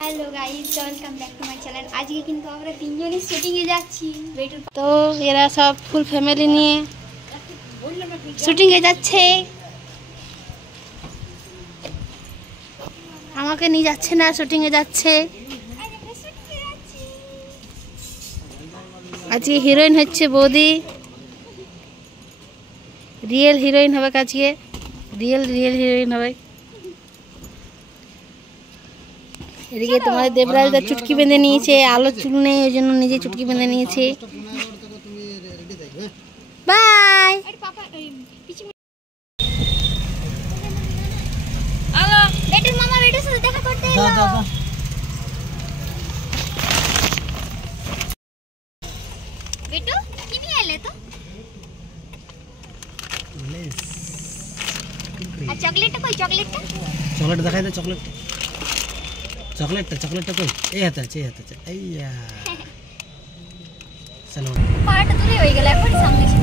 Hello guys, welcome back to my channel. आज के किंतु আমরা তিনজনই শুটিং এ যাচ্ছি। তো এরা সব ফুল ফ্যামিলি নিয়ে শুটিং এ যাচ্ছে। আমাকে নিয়ে যাচ্ছে না, শুটিং এ যাচ্ছে। আজকে হিরোইন হচ্ছে বৌদি, রিয়েল হিরোইন হবে আজকে, রিয়েল হিরোইন হবে। এদিকে তোমাদের দেবরাজদা চুটকি বেঁধে নিয়েছে, আলো চুল নেই ওই জন্য নিজে চুটকি বেঁধে নিয়েছে। বাই। হ্যালো বেটুর মামা বেটুর সাথে দেখা করতে এলো। বেটু কি নিয়ে এলে তো? আর চকলেটটা কই? চকলেটটা দেখাই দে। চকলেটটা কই? এই হাতে আছে। আইয়া চলো পাটা তুলে হয়ে গেল, এখন সামনে ছিল।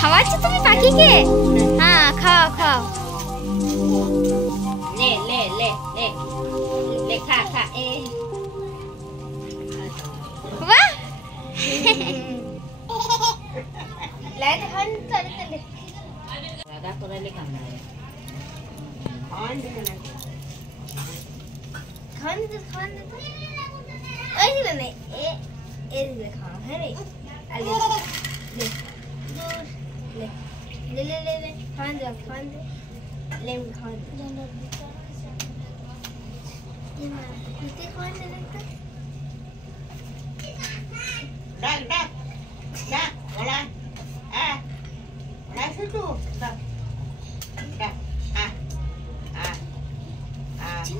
খাওয়াচ্ছো তুমি পাখিকে? হ্যাঁ খাও। লে খা এ বাহ লে খান চলে দাদা তোরা লে খান ওই দিলে না এ দিলে খাওয়া হ্যাঁ রে আলে ले खान दे ले खान ये मार कितने खान दे लगता डा वाला वाला से तू डा হা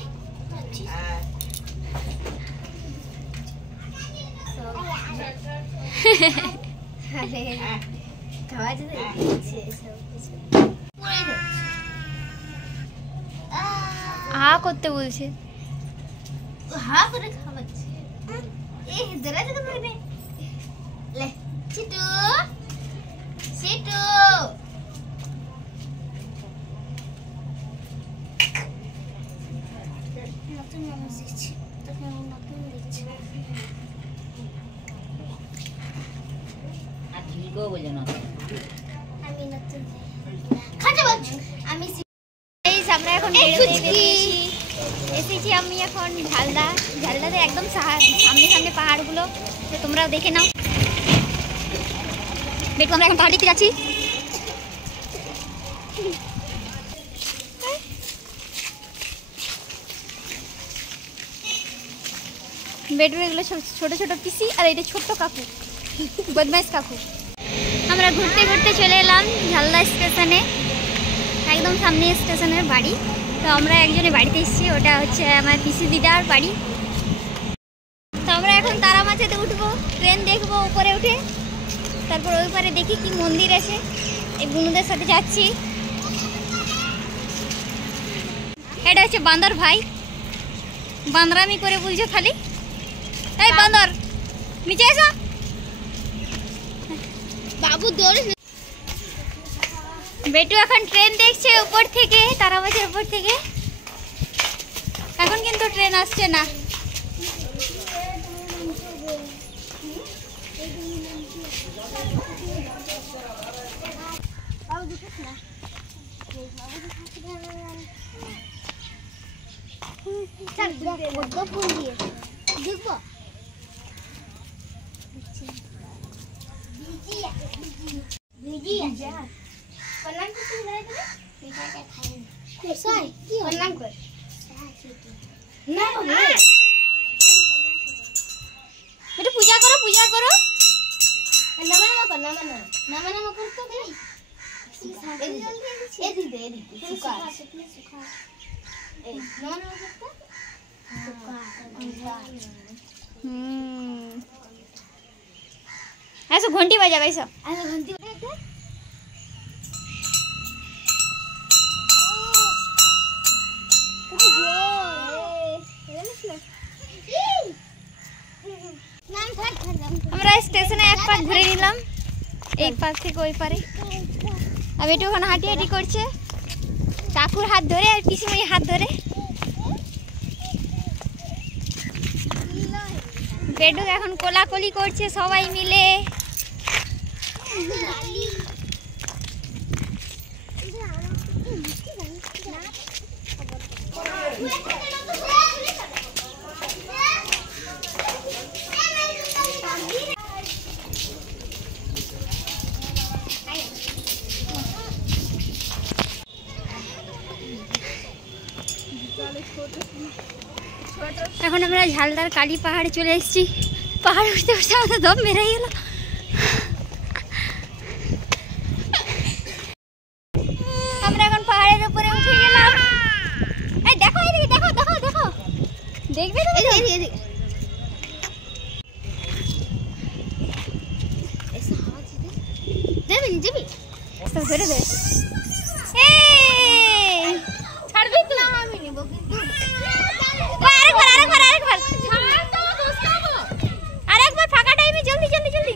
করতে বলছে, হা করে খাওয়াচ্ছে। এই ধরে ধরে ধরে লে চিটু চিটু নতুন মানুষ দেখছি, তোকে আমি নতুন দেখছি। আর ঝিলকেও বলে না আমি নতুন খাতে বলছি আমি। আমরা এখন এসেছি আমি এখন ঝালদাতে একদম সামনে সামনে পাহাড়গুলো, তো তোমরাও দেখে নাও। দেখো আমরা এখন পাহাড় দেখতে যাচ্ছি। বেডরুম এগুলো ছোট ছোট পিসি, আর এটা ছোট্ট কাকু, বদমাইশ কাকু। আমরা ঘুরতে ঘুরতে চলে এলাম ঝালদা স্টেশনে, একদম সামনে স্টেশনের বাড়ি। তো আমরা একজনের বাড়িতে এসেছি, ওটা হচ্ছে আমার পিসি দিদার বাড়ি। তো আমরা এখন তারা মাছেতে উঠবো, ট্রেন দেখবো উপরে উঠে, তারপর ওই পারে দেখি কি মন্দির আছে। এই বুনুদের সাথে যাচ্ছি। এটা হচ্ছে বান্দর ভাই, বান্দরামি করে বলছো খালি। এই বান্দর নিচে এসো, বাবু দৌড়ে। বেটু এখন ট্রেন দেখছে উপর থেকে, তারা মাছের উপর থেকে। এখন কিন্তু ট্রেন আসছে না। बेटा पूजा करो, पूजा करो। नामा करतो नहीं। ए दीदी सुखा ए नामा करतो सुखा। ऐसा घंटी बजा वैसा, ऐसा घंटी बजा। আমরা স্টেশনে এক পাক ঘুরে নিলাম, এই পাক থেকে ওই পারে। আর বেটু ওখানে হাঁটি হাঁটি করছে, কাকুর হাত ধরে আর পিসিমণির হাত ধরে। বেটু এখন কোলাকুলি করছে সবাই মিলে। এখন আমরা ঝালদার কালী পাহাড়ে চলে এসেছি। পাহাড় উঠতে উঠতে আমাদের দম মেরে গেল। আমরা এখন পাহাড়ের উপরে উঠে গেলাম। এই দেখো, এদিকে দেখো, দেখো দেখো, দেখবে তো? এদিকে যাবি ধরে ধরে ছাড়বি তো? আমি নিব কিন্তু আরেকবার ফাঁকা টাইমে জলদি জলদি জলদি।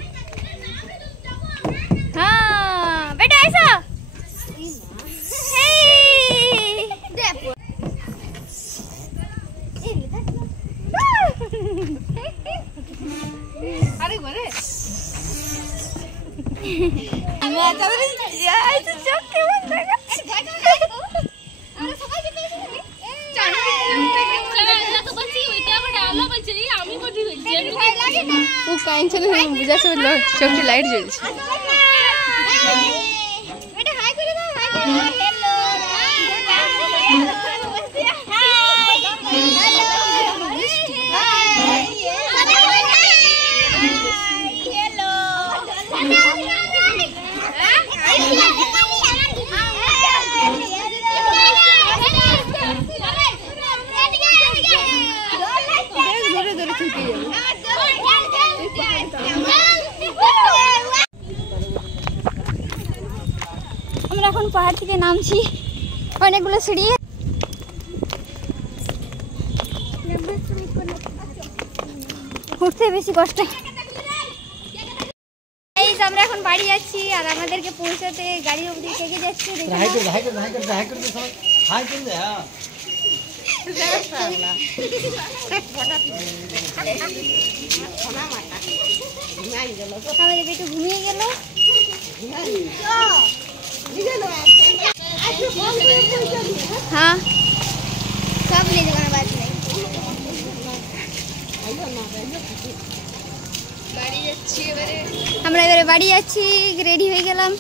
হ্যাঁ বেটা এসো। আরেকবারে চোখটি লাইট জ্বলছে। পাহাড় থেকে নামছি, অনেকগুলো সিঁড়ি, উঠতে বেশি কষ্ট। আমরা এখন বাড়ি যাচ্ছি আর আমাদেরকে পৌঁছাতে গাড়ি অবধি থেকে যাচ্ছে। আমাদের একটু ঘুমিয়ে গেল। হ্যাঁ সব নিয়ে যাবো, বাদ নেই। আমরা এবারে বাড়ি যাচ্ছি, রেডি হয়ে গেলাম।